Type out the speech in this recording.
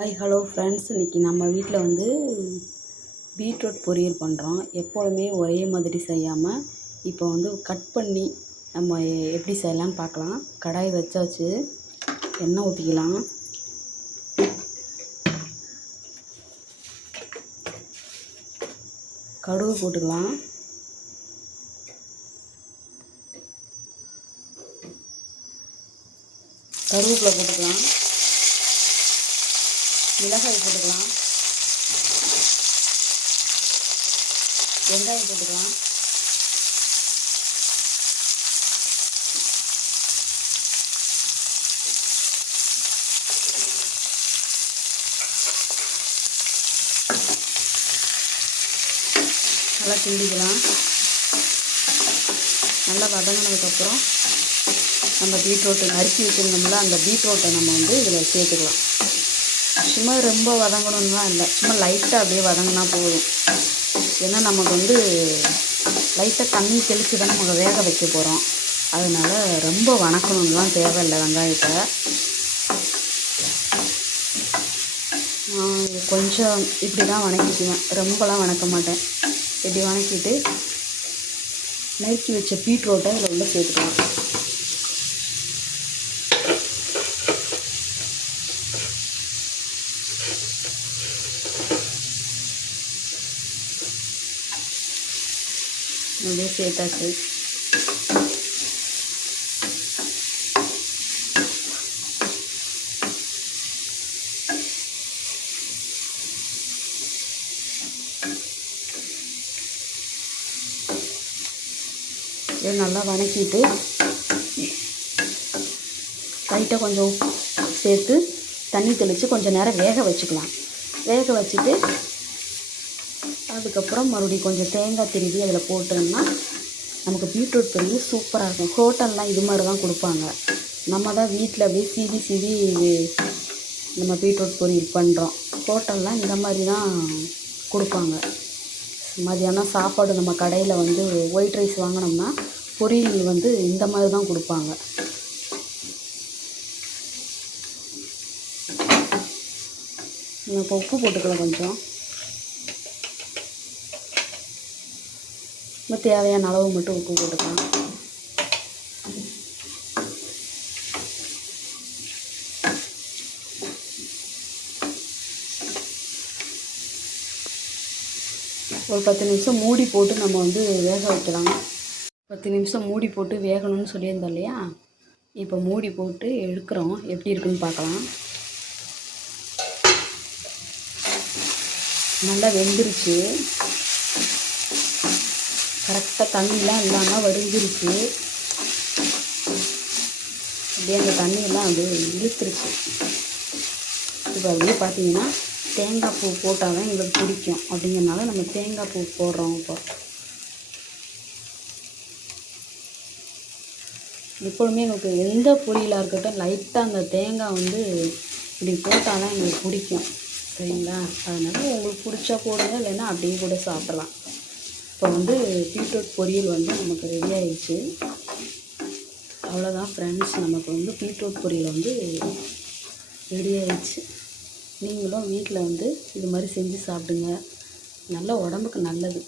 Hi hello friends இன்றைக்கி நம்ம வீட்டில் வந்து பீட்ரூட் பொரியல் பண்ணுறோம் எப்பொழுதுமே ஒரே மாதிரி செய்யாமல் இப்போ வந்து கட் பண்ணி நம்ம எப்படி செய்யலாம்னு பார்க்கலாம். கடாய் வச்சாச்சு. எண்ணெய் ஊற்றிக்கலாம் கடுகு போட்டுக்கலாம். கருவேப்பிலை போட்டுக்கலாம். மிளகாய் போட்டுக்கலாம். வெங்காயம் போட்டுக்கலாம். நல்லா கிண்டிக்கலாம். நல்லா வதங்கினதுக்கப்புறம் நம்ம பீட்ரூட்டை நறுக்கி வச்சுருந்தோம்ல அந்த பீட்ரூட்டை நம்ம வந்து இதில் சேர்த்துக்கலாம். சும்மா ரொம்ப வதங்கணும்லாம் இல்லை. சும்மா லைட்டாக அப்படியே வதங்கினா போதும். ஏன்னா நமக்கு வந்து லைட்டாக தண்ணி தெளித்து தான் நம்ம வேக வைக்க போகிறோம் அதனால் ரொம்ப வணக்கணும்லாம் தேவையில்லை வெங்காயத்தை. நான் கொஞ்சம் இப்படி தான் வணக்கிக்குவேன். ரொம்பலாம் வணக்க மாட்டேன். இப்படி வணக்கிட்டு நறுக்கி வச்ச பீட்ரோட்டை இதில் உள்ள சேர்த்துக்கலாம். அப்படியே சேர்த்தாச்சு இதை நல்லா வதக்கிட்டு லைட்டாக கொஞ்சம் சேர்த்து தண்ணி தெளித்து கொஞ்சம் நேரம் வேக வச்சுக்கலாம். வேக வச்சுட்டு அதுக்கப்புறம் மறுபடியும் கொஞ்சம் தேங்காய் திருவி அதில் போட்டோம்னா நமக்கு பீட்ரூட் பொரியல் சூப்பராக இருக்கும். ஹோட்டல்லாம் இது மாதிரி தான் கொடுப்பாங்க. நம்ம தான் வீட்டில் அப்படியே சீவி சீவி நம்ம பீட்ரூட் பொரியல் பண்ணுறோம் ஹோட்டல்லாம் இந்த மாதிரி தான் கொடுப்பாங்க. மதியானம் சாப்பாடு நம்ம கடையில் வந்து ஒயிட் ரைஸ் வாங்கினோம்னா பொரியல் வந்து இந்த மாதிரி தான் கொடுப்பாங்க. இப்போ உப்பு போட்டுக்கலாம் கொஞ்சம். நம்ம தேவையான அளவு மட்டும் உப்பு போட்டுக்கலாம். ஒரு பத்து நிமிஷம் மூடி போட்டு நம்ம வந்து வேக வைக்கலாம். பத்து நிமிஷம் மூடி போட்டு வேகணும்னு சொல்லியிருந்தோம் இல்லையா? இப்போ மூடி போட்டு எடுக்கிறோம். எப்படி இருக்குன்னு பார்க்கலாம். நல்லா வெந்துருச்சு. கரெக்டாக தண்ணிலாம் இல்லாமல் வடிஞ்சிருச்சு. அப்படியே அந்த தண்ணியெல்லாம் அப்படியே இழுத்துருச்சு. இப்போ அப்படியே பார்த்தீங்கன்னா தேங்காய் பூ போட்டால் தான் எங்களுக்கு பிடிக்கும். அப்படிங்கிறனால நம்ம தேங்காய் பூ போடுறோம் இப்போ. எப்பொழுதுமே எங்களுக்கு எந்த பொரியலாக இருக்கட்டும் லைட்டாக அந்த தேங்காய் வந்து இப்படி போட்டால் தான் எங்களுக்கு பிடிக்கும். சரிங்களா? அதனால் உங்களுக்கு பிடிச்சா போடுங்க இல்லைன்னா அப்படியே கூட சாப்பிட்லாம். இப்போ வந்து பீட்ரூட் பொரியல் வந்து நமக்கு ரெடி ஆயிடுச்சு. அவ்வளோதான் ஃப்ரெண்ட்ஸ் நமக்கு வந்து பீட்ரூட் பொரியல் வந்து ரெடி ஆயிடுச்சு. நீங்களும் வீட்டில் வந்து இது மாதிரி செஞ்சு சாப்பிடுங்க. நல்ல உடம்புக்கு நல்லது.